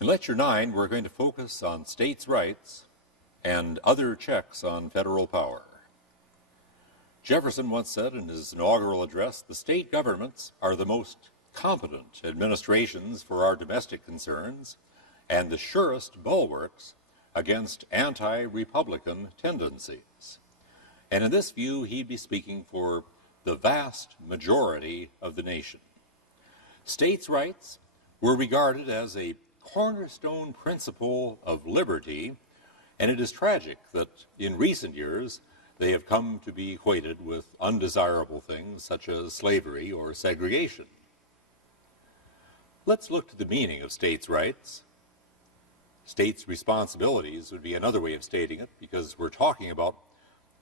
In Lecture 9, we're going to focus on states' rights and other checks on federal power. Jefferson once said in his inaugural address, "The state governments are the most competent administrations for our domestic concerns and the surest bulwarks against anti-republican tendencies." And in this view, he'd be speaking for the vast majority of the nation. States' rights were regarded as a cornerstone principle of liberty, and it is tragic that in recent years they have come to be equated with undesirable things such as slavery or segregation. Let's look to the meaning of states' rights. States' responsibilities would be another way of stating it, because we're talking about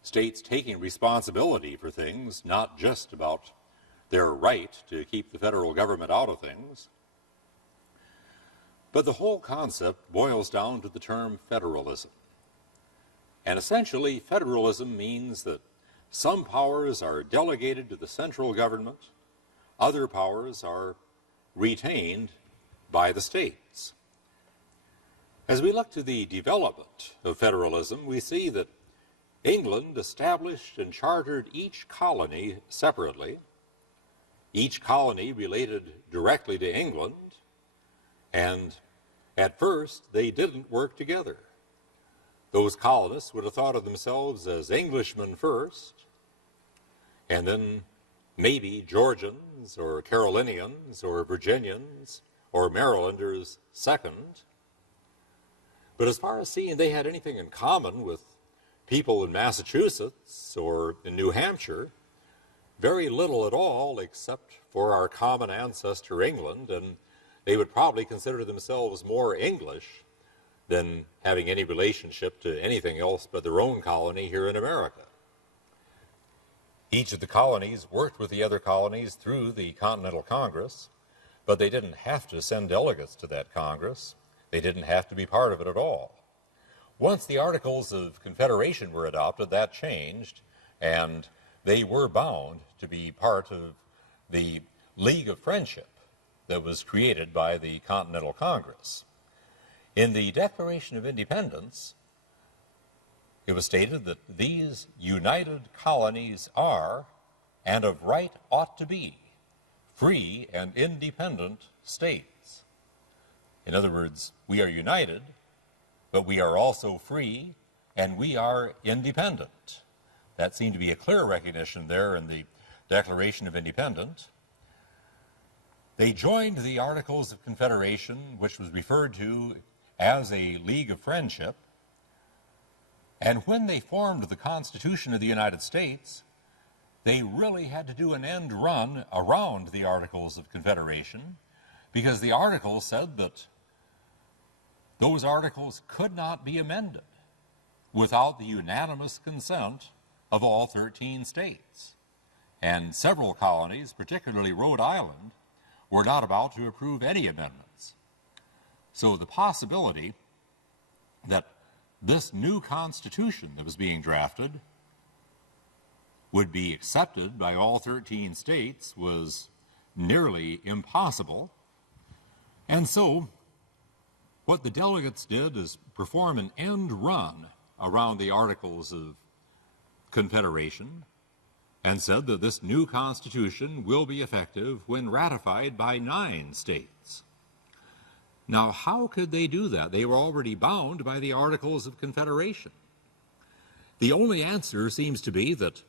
states taking responsibility for things, not just about their right to keep the federal government out of things. But the whole concept boils down to the term federalism. And essentially, federalism means that some powers are delegated to the central government, other powers are retained by the states. As we look to the development of federalism, we see that England established and chartered each colony separately. Each colony related directly to England, and at first they didn't work together. Those colonists would have thought of themselves as Englishmen first, and then maybe Georgians or Carolinians or Virginians or Marylanders second. But as far as seeing they had anything in common with people in Massachusetts or in New Hampshire, very little at all except for our common ancestor England, and they would probably consider themselves more English than having any relationship to anything else but their own colony here in America. Each of the colonies worked with the other colonies through the Continental Congress, but they didn't have to send delegates to that Congress. They didn't have to be part of it at all. Once the Articles of Confederation were adopted, that changed, and they were bound to be part of the League of Friendship that was created by the Continental Congress. In the Declaration of Independence, it was stated that these united colonies are, and of right ought to be, free and independent states. In other words, we are united, but we are also free and we are independent. That seemed to be a clear recognition there in the Declaration of Independence. They joined the Articles of Confederation, which was referred to as a League of Friendship, and when they formed the Constitution of the United States, they really had to do an end run around the Articles of Confederation, because the Articles said that those articles could not be amended without the unanimous consent of all 13 states. And several colonies, particularly Rhode Island, were not about to approve any amendments. So the possibility that this new Constitution that was being drafted would be accepted by all 13 states was nearly impossible. And so what the delegates did is perform an end run around the Articles of Confederation and said that this new Constitution will be effective when ratified by 9 states. Now, how could they do that? They were already bound by the Articles of Confederation. The only answer seems to be that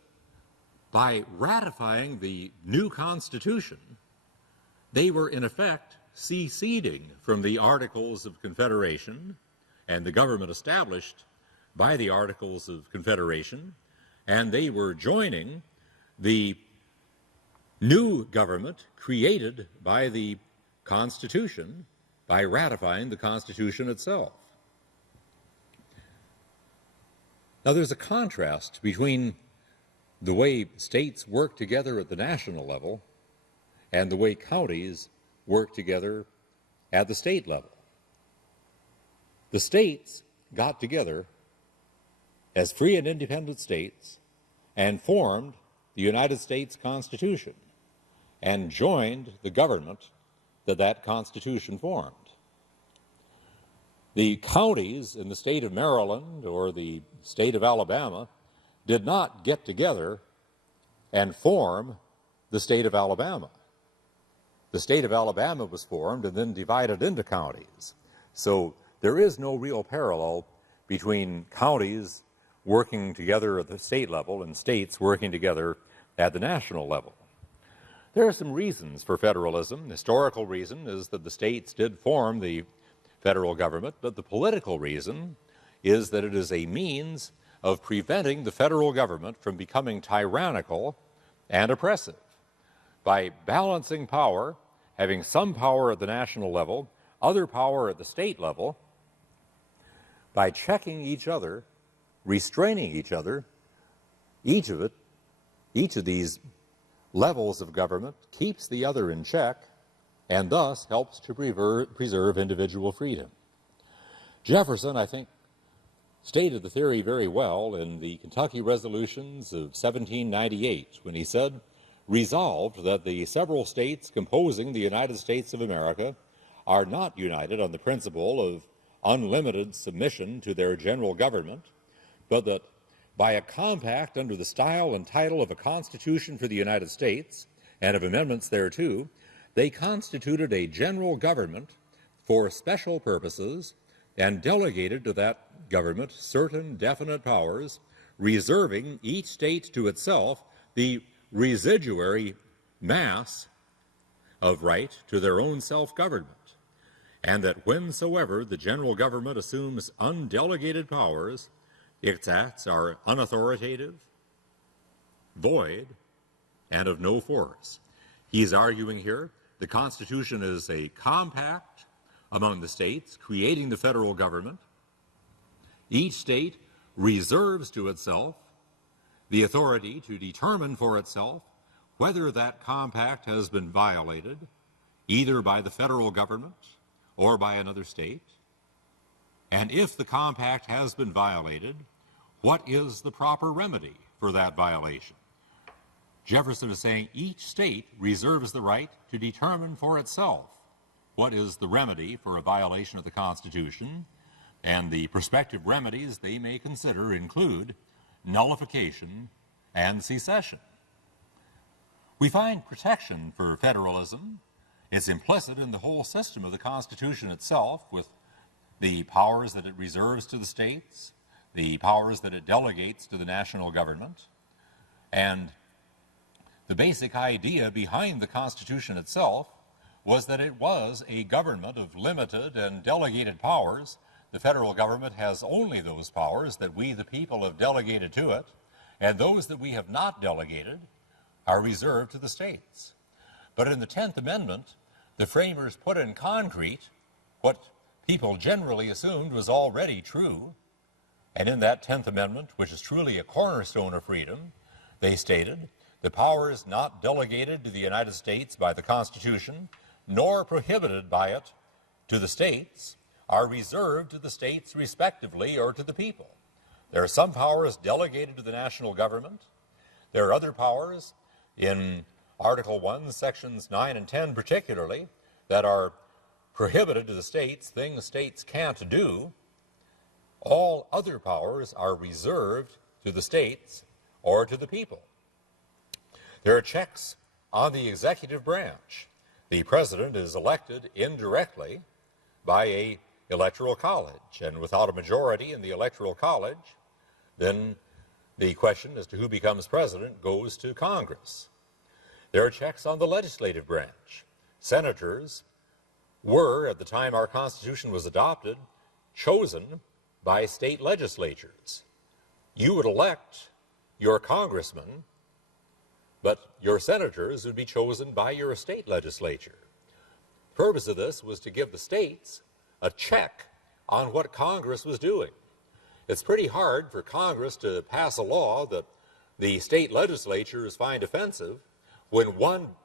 by ratifying the new Constitution, they were in effect seceding from the Articles of Confederation and the government established by the Articles of Confederation, and they were joining the new government created by the Constitution by ratifying the Constitution itself. Now, there's a contrast between the way states work together at the national level and the way counties work together at the state level. The states got together as free and independent states and formed the United States Constitution and joined the government that Constitution formed. The counties in the state of Maryland or the state of Alabama did not get together and form the state of Alabama. The state of Alabama was formed and then divided into counties. So there is no real parallel between counties working together at the state level and states working together at the national level. There are some reasons for federalism. The historical reason is that the states did form the federal government, but the political reason is that it is a means of preventing the federal government from becoming tyrannical and oppressive. By balancing power, having some power at the national level, other power at the state level, by checking each other, restraining each other, each of these levels of government keeps the other in check and thus helps to preserve individual freedom. Jefferson, I think, stated the theory very well in the Kentucky Resolutions of 1798 when he said, "Resolved that the several states composing the United States of America are not united on the principle of unlimited submission to their general government, but that by a compact under the style and title of a Constitution for the United States and of amendments thereto, they constituted a general government for special purposes and delegated to that government certain definite powers, reserving each state to itself the residuary mass of right to their own self-government, and that whensoever the general government assumes undelegated powers, its acts are unauthoritative, void, and of no force." He's arguing here the Constitution is a compact among the states creating the federal government. Each state reserves to itself the authority to determine for itself whether that compact has been violated, either by the federal government or by another state. And if the compact has been violated, what is the proper remedy for that violation? Jefferson is saying each state reserves the right to determine for itself what is the remedy for a violation of the Constitution, and the prospective remedies they may consider include nullification and secession. We find protection for federalism. It's implicit in the whole system of the Constitution itself, with the powers that it reserves to the states, the powers that it delegates to the national government. And the basic idea behind the Constitution itself was that it was a government of limited and delegated powers. The federal government has only those powers that we, the people, have delegated to it, and those that we have not delegated are reserved to the states. But in the 10th Amendment, the framers put in concrete what people generally assumed was already true, and in that 10th Amendment, which is truly a cornerstone of freedom, they stated, "The powers not delegated to the United States by the Constitution, nor prohibited by it to the states, are reserved to the states respectively or to the people." There are some powers delegated to the national government. There are other powers in Article 1, Sections 9 and 10 particularly, that are prohibited to the states, things states can't do. All other powers are reserved to the states or to the people. There are checks on the executive branch. The president is elected indirectly by an electoral college, and without a majority in the electoral college, then the question as to who becomes president goes to Congress. There are checks on the legislative branch. Senators were, at the time our Constitution was adopted, chosen by state legislatures. You would elect your congressman, but your senators would be chosen by your state legislature. The purpose of this was to give the states a check on what Congress was doing. It's pretty hard for Congress to pass a law that the state legislatures find offensive when one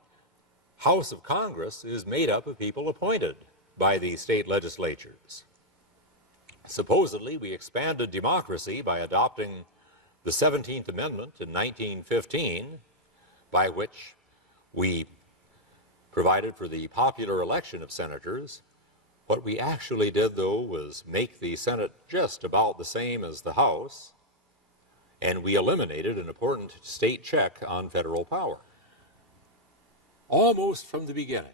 House of Congress is made up of people appointed by the state legislatures. Supposedly, we expanded democracy by adopting the 17th Amendment in 1915, by which we provided for the popular election of senators. What we actually did, though, was make the Senate just about the same as the House, and we eliminated an important state check on federal power. Almost from the beginning,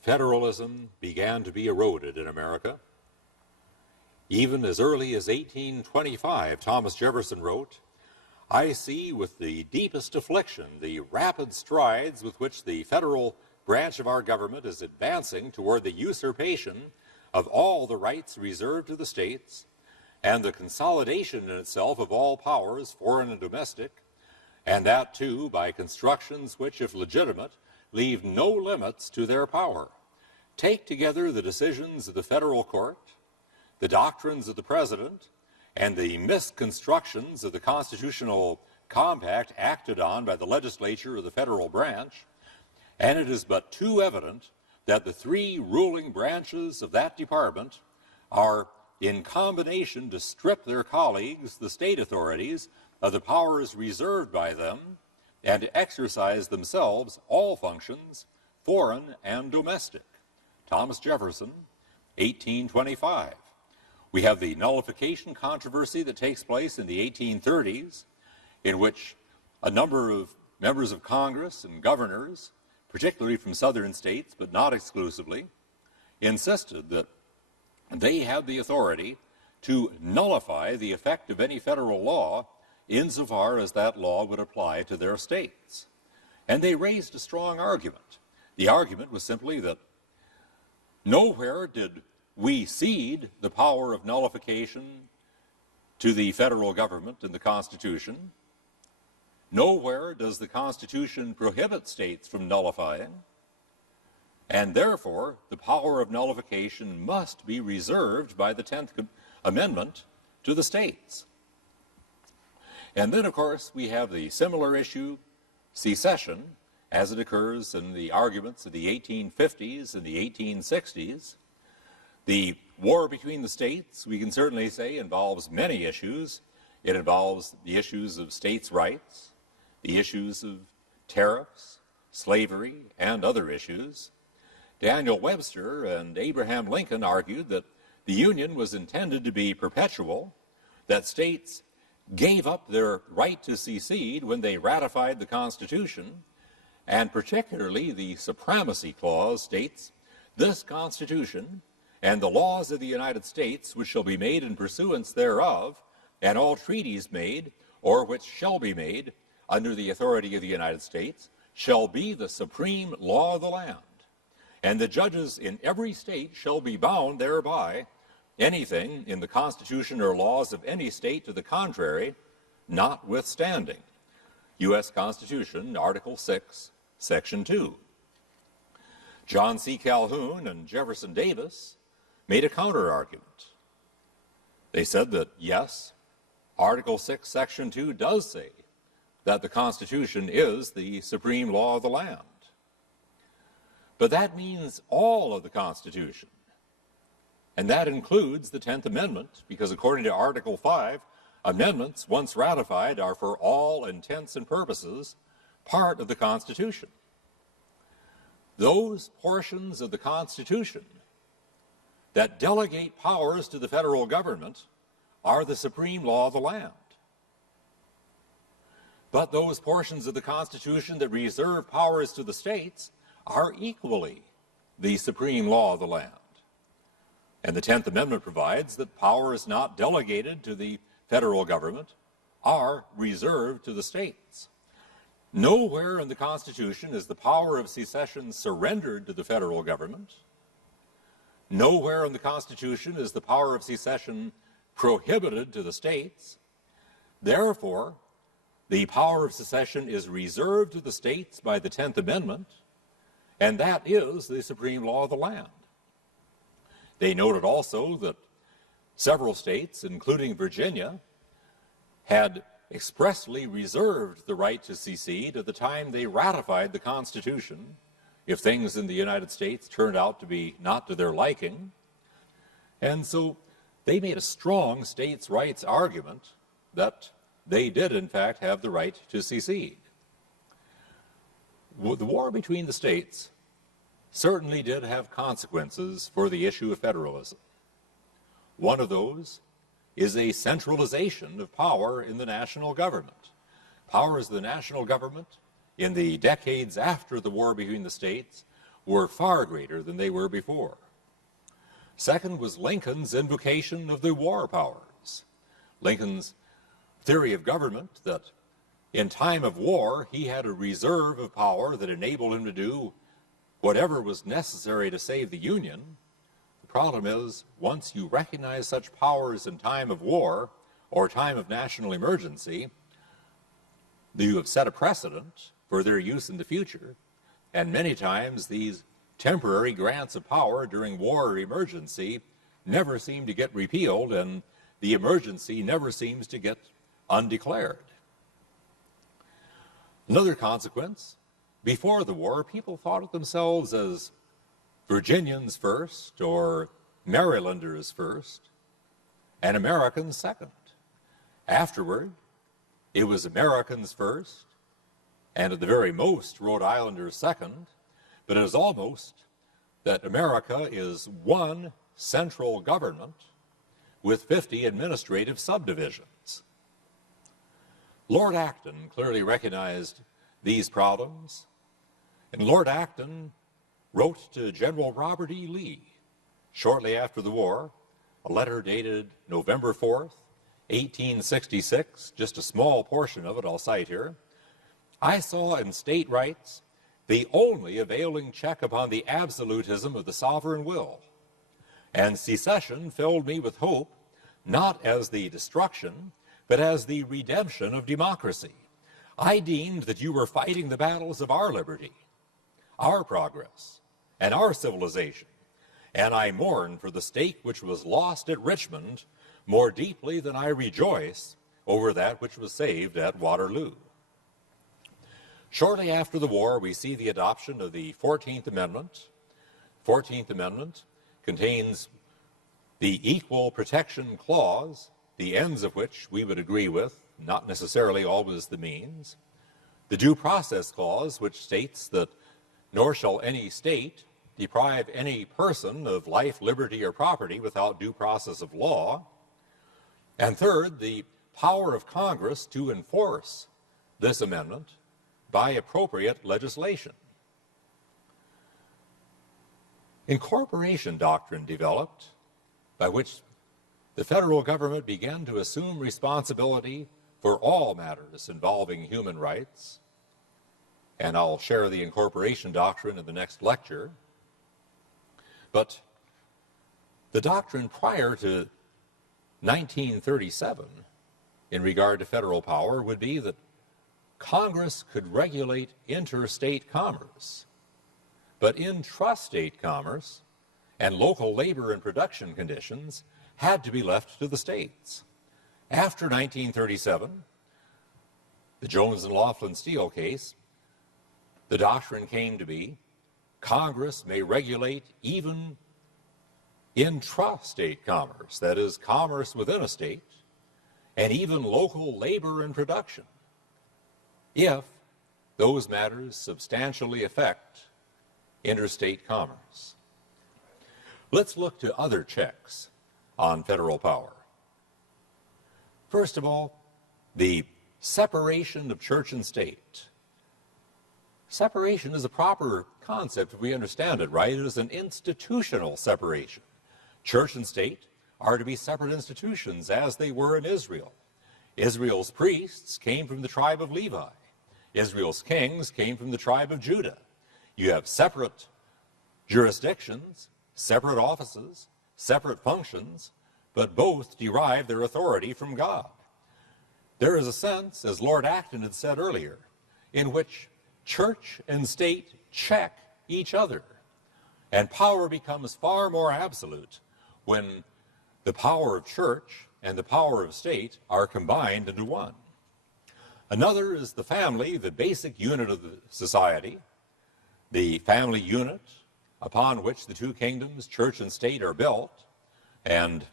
federalism began to be eroded in America. Even as early as 1825, Thomas Jefferson wrote, "I see with the deepest affliction the rapid strides with which the federal branch of our government is advancing toward the usurpation of all the rights reserved to the states and the consolidation in itself of all powers, foreign and domestic, and that too by constructions which, if legitimate, leave no limits to their power. Take together the decisions of the federal court, the doctrines of the president, and the misconstructions of the constitutional compact acted on by the legislature of the federal branch, and it is but too evident that the three ruling branches of that department are in combination to strip their colleagues, the state authorities, of the powers reserved by them, and to exercise themselves all functions, foreign and domestic." Thomas Jefferson, 1825. We have the nullification controversy that takes place in the 1830s, in which a number of members of Congress and governors, particularly from southern states, but not exclusively, insisted that they had the authority to nullify the effect of any federal law insofar as that law would apply to their states. And they raised a strong argument. The argument was simply that nowhere did we cede the power of nullification to the federal government in the Constitution. Nowhere does the Constitution prohibit states from nullifying, and therefore the power of nullification must be reserved by the 10th Amendment to the states. And then, of course, we have the similar issue, secession, as it occurs in the arguments of the 1850s and the 1860s. The war between the states, we can certainly say, involves many issues. It involves the issues of states' rights, the issues of tariffs, slavery, and other issues. Daniel Webster and Abraham Lincoln argued that the Union was intended to be perpetual, that states gave up their right to secede when they ratified the Constitution, and particularly the Supremacy Clause states, "This Constitution and the laws of the United States which shall be made in pursuance thereof, and all treaties made, or which shall be made under the authority of the United States, shall be the supreme law of the land. And the judges in every state shall be bound thereby, anything in the Constitution or laws of any state to the contrary, notwithstanding." U.S. Constitution, Article 6, Section 2. John C. Calhoun and Jefferson Davis made a counter-argument. They said that, yes, Article 6, Section 2 does say that the Constitution is the supreme law of the land. But that means all of the Constitution. And that includes the 10th Amendment, because according to Article 5, amendments once ratified are for all intents and purposes part of the Constitution. Those portions of the Constitution that delegate powers to the federal government are the supreme law of the land. But those portions of the Constitution that reserve powers to the states are equally the supreme law of the land. And the 10th Amendment provides that powers not delegated to the federal government are reserved to the states. Nowhere in the Constitution is the power of secession surrendered to the federal government. Nowhere in the Constitution is the power of secession prohibited to the states. Therefore, the power of secession is reserved to the states by the 10th Amendment, and that is the supreme law of the land. They noted also that several states, including Virginia, had expressly reserved the right to secede at the time they ratified the Constitution if things in the United States turned out to be not to their liking. And so they made a strong states' rights argument that they did, in fact, have the right to secede. The war between the states certainly did have consequences for the issue of federalism. One of those is a centralization of power in the national government. Powers of the national government in the decades after the war between the states were far greater than they were before. Second was Lincoln's invocation of the war powers. Lincoln's theory of government that in time of war he had a reserve of power that enabled him to do whatever was necessary to save the Union. The problem is, once you recognize such powers in time of war or time of national emergency, you have set a precedent for their use in the future, and many times these temporary grants of power during war or emergency never seem to get repealed, and the emergency never seems to get undeclared. Another consequence, before the war, people thought of themselves as Virginians first, or Marylanders first, and Americans second. Afterward, it was Americans first, and at the very most, Rhode Islanders second, but it is almost that America is one central government with 50 administrative subdivisions. Lord Acton clearly recognized these problems, and Lord Acton wrote to General Robert E. Lee shortly after the war, a letter dated November 4th, 1866, just a small portion of it I'll cite here. I saw in state rights the only availing check upon the absolutism of the sovereign will, and secession filled me with hope, not as the destruction, but as the redemption of democracy. I deemed that you were fighting the battles of our liberty, our progress, and our civilization, and I mourn for the stake which was lost at Richmond more deeply than I rejoice over that which was saved at Waterloo. Shortly after the war, we see the adoption of the 14th Amendment. 14th Amendment contains the Equal Protection Clause, the ends of which we would agree with, not necessarily always the means. The Due Process Clause, which states that nor shall any state deprive any person of life, liberty, or property without due process of law. And third, the power of Congress to enforce this amendment by appropriate legislation. Incorporation Doctrine developed, by which the federal government began to assume responsibility for all matters involving human rights, and I'll share the Incorporation Doctrine in the next lecture. But the doctrine prior to 1937 in regard to federal power would be that Congress could regulate interstate commerce, but intrastate commerce and local labor and production conditions had to be left to the states. After 1937, the Jones and Laughlin Steel case, the doctrine came to be Congress may regulate even intrastate commerce, that is, commerce within a state, and even local labor and production, if those matters substantially affect interstate commerce. Let's look to other checks on federal power. First of all, the separation of church and state. Separation is a proper concept if we understand it right. It is an institutional separation. Church and state are to be separate institutions as they were in Israel. Israel's priests came from the tribe of Levi. Israel's kings came from the tribe of Judah. You have separate jurisdictions, separate offices, separate functions, but both derive their authority from God. There is a sense, as Lord Acton had said earlier, in which church and state check each other, and power becomes far more absolute when the power of church and the power of state are combined into one. Another is the family, the basic unit of the society, the family unit upon which the two kingdoms, church and state, are built, and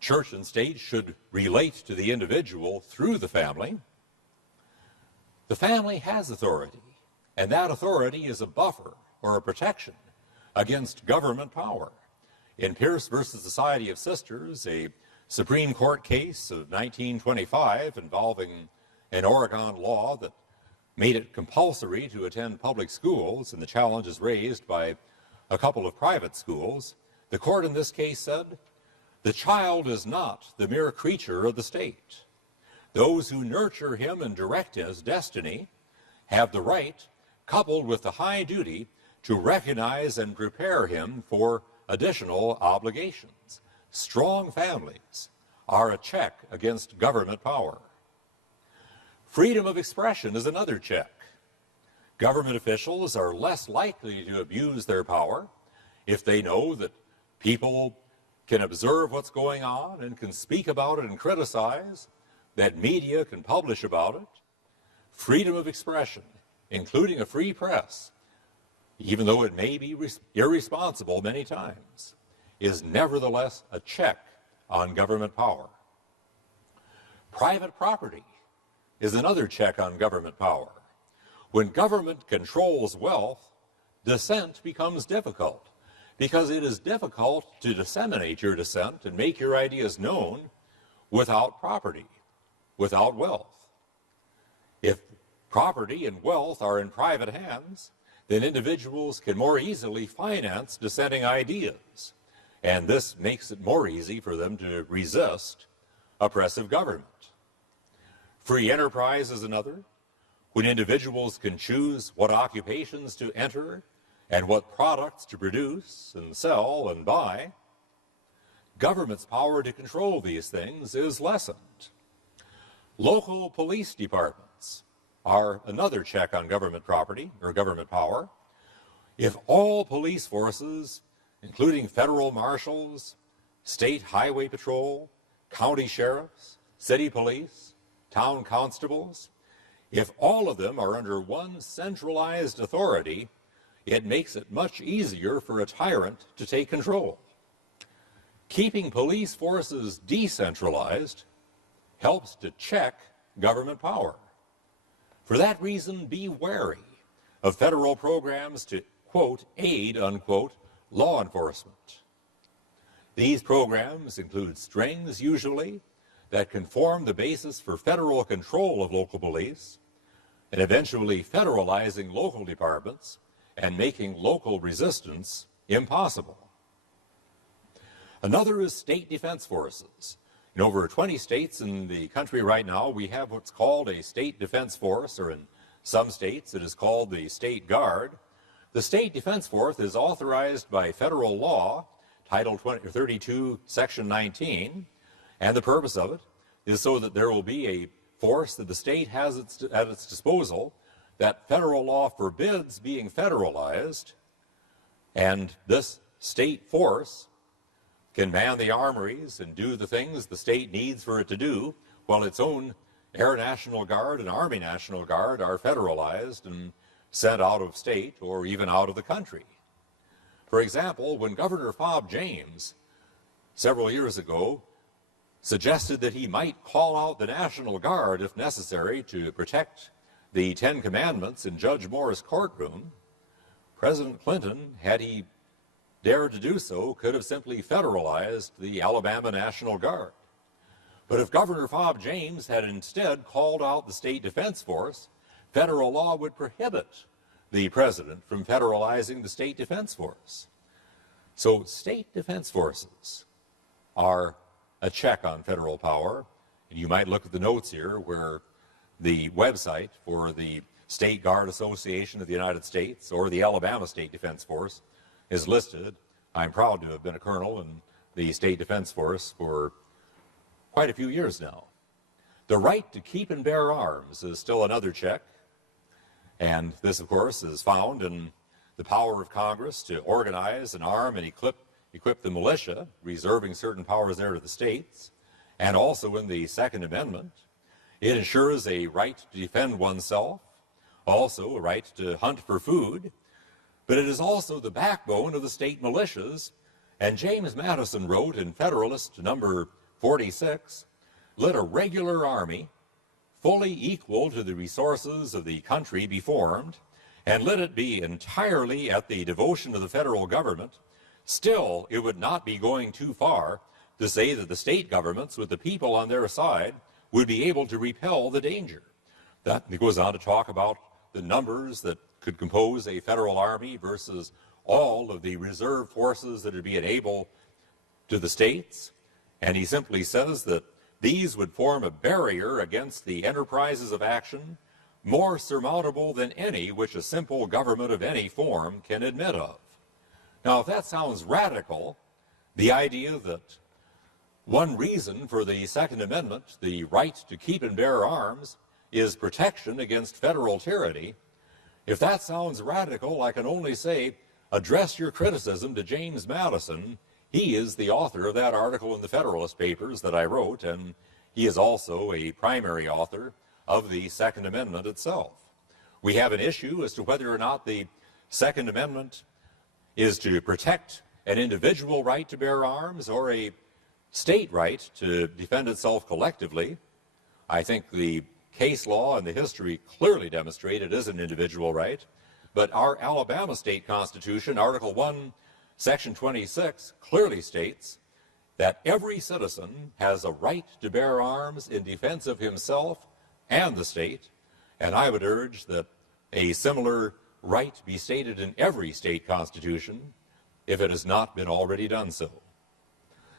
church and state should relate to the individual through the family. The family has authority, and that authority is a buffer or a protection against government power. In Pierce versus Society of Sisters, a Supreme Court case of 1925 involving an Oregon law that made it compulsory to attend public schools, and the challenge is raised by a couple of private schools, the court in this case said, "The child is not the mere creature of the state. Those who nurture him and direct his destiny have the right, coupled with the high duty, to recognize and prepare him for additional obligations. Strong families are a check against government power." Freedom of expression is another check. Government officials are less likely to abuse their power if they know that people can observe what's going on and can speak about it and criticize, that media can publish about it. Freedom of expression, including a free press, even though it may be irresponsible many times, is nevertheless a check on government power. Private property is another check on government power. When government controls wealth, dissent becomes difficult, because it is difficult to disseminate your dissent and make your ideas known without property, without wealth. If property and wealth are in private hands, then individuals can more easily finance dissenting ideas, and this makes it more easy for them to resist oppressive government. Free enterprise is another, when individuals can choose what occupations to enter and what products to produce and sell and buy. Government's power to control these things is lessened. Local police departments are another check on government property or government power. If all police forces, including federal marshals, state highway patrol, county sheriffs, city police, town constables, if all of them are under one centralized authority, it makes it much easier for a tyrant to take control. Keeping police forces decentralized helps to check government power. For that reason, be wary of federal programs to, quote, aid, unquote, law enforcement. These programs include strings, usually, that can form the basis for federal control of local police, and eventually federalizing local departments and making local resistance impossible. Another is state defense forces. In over 20 states in the country right now, we have what's called a state defense force, or in some states it is called the State Guard. The State Defense Force is authorized by federal law, Title 32, Section 19, and the purpose of it is so that there will be a force that the state has at its disposal that federal law forbids being federalized, and this state force can man the armories and do the things the state needs for it to do, while its own Air National Guard and Army National Guard are federalized and sent out of state or even out of the country. For example, when Governor Fob James, several years ago, suggested that he might call out the National Guard if necessary to protect the Ten Commandments in Judge Moore's courtroom, President Clinton, had he dared to do so, could have simply federalized the Alabama National Guard. But if Governor Fob James had instead called out the State Defense Force, federal law would prohibit the president from federalizing the State Defense Force. So state defense forces are a check on federal power. And you might look at the notes here where the website for the State Guard Association of the United States or the Alabama State Defense Force is listed. I'm proud to have been a colonel in the State Defense Force for quite a few years now. The right to keep and bear arms is still another check. And this, of course, is found in the power of Congress to organize and arm and equip the militia, reserving certain powers there to the states, and also in the Second Amendment. It ensures a right to defend oneself, also a right to hunt for food, but it is also the backbone of the state militias. And James Madison wrote in Federalist number 46, "Let a regular army, fully equal to the resources of the country, be formed, and let it be entirely at the devotion of the federal government, still it would not be going too far to say that the state governments, with the people on their side, would be able to repel the danger. That goes on to talk about the numbers that could compose a federal army versus all of the reserve forces that would be enabled to the states. And he simply says that these would form a barrier against the enterprises of action more surmountable than any which a simple government of any form can admit of. Now, if that sounds radical, the idea that one reason for the Second Amendment, the right to keep and bear arms, is protection against federal tyranny, if that sounds radical, I can only say, address your criticism to James Madison. He is the author of that article in the Federalist Papers that I wrote, and he is also a primary author of the Second Amendment itself. We have an issue as to whether or not the Second Amendment is to protect an individual right to bear arms or a state right to defend itself collectively. I think the case law and the history clearly demonstrate it is an individual right, but our Alabama state constitution, Article 1, Section 26, clearly states that every citizen has a right to bear arms in defense of himself and the state, and I would urge that a similar right be stated in every state constitution if it has not been already done so.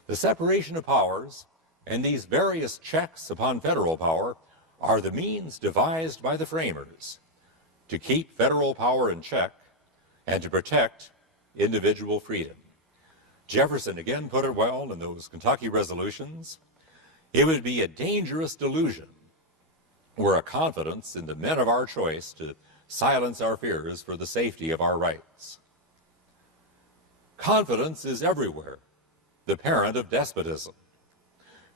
The separation of powers and these various checks upon federal power are the means devised by the framers to keep federal power in check and to protect individual freedom. Jefferson again put it well in those Kentucky resolutions. It would be a dangerous delusion were a confidence in the men of our choice to silence our fears for the safety of our rights. Confidence is everywhere the parent of despotism.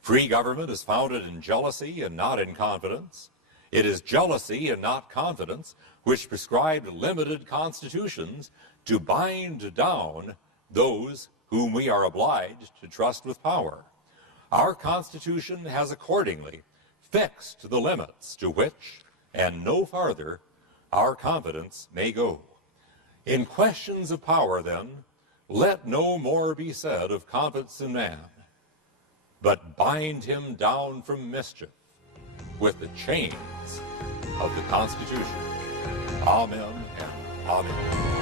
Free government is founded in jealousy and not in confidence. It is jealousy and not confidence which prescribed limited constitutions to bind down those whom we are obliged to trust with power. Our Constitution has accordingly fixed the limits to which, and no farther, our confidence may go. In questions of power, then, let no more be said of confidence in man, but bind him down from mischief with the chains of the Constitution. Amen and amen.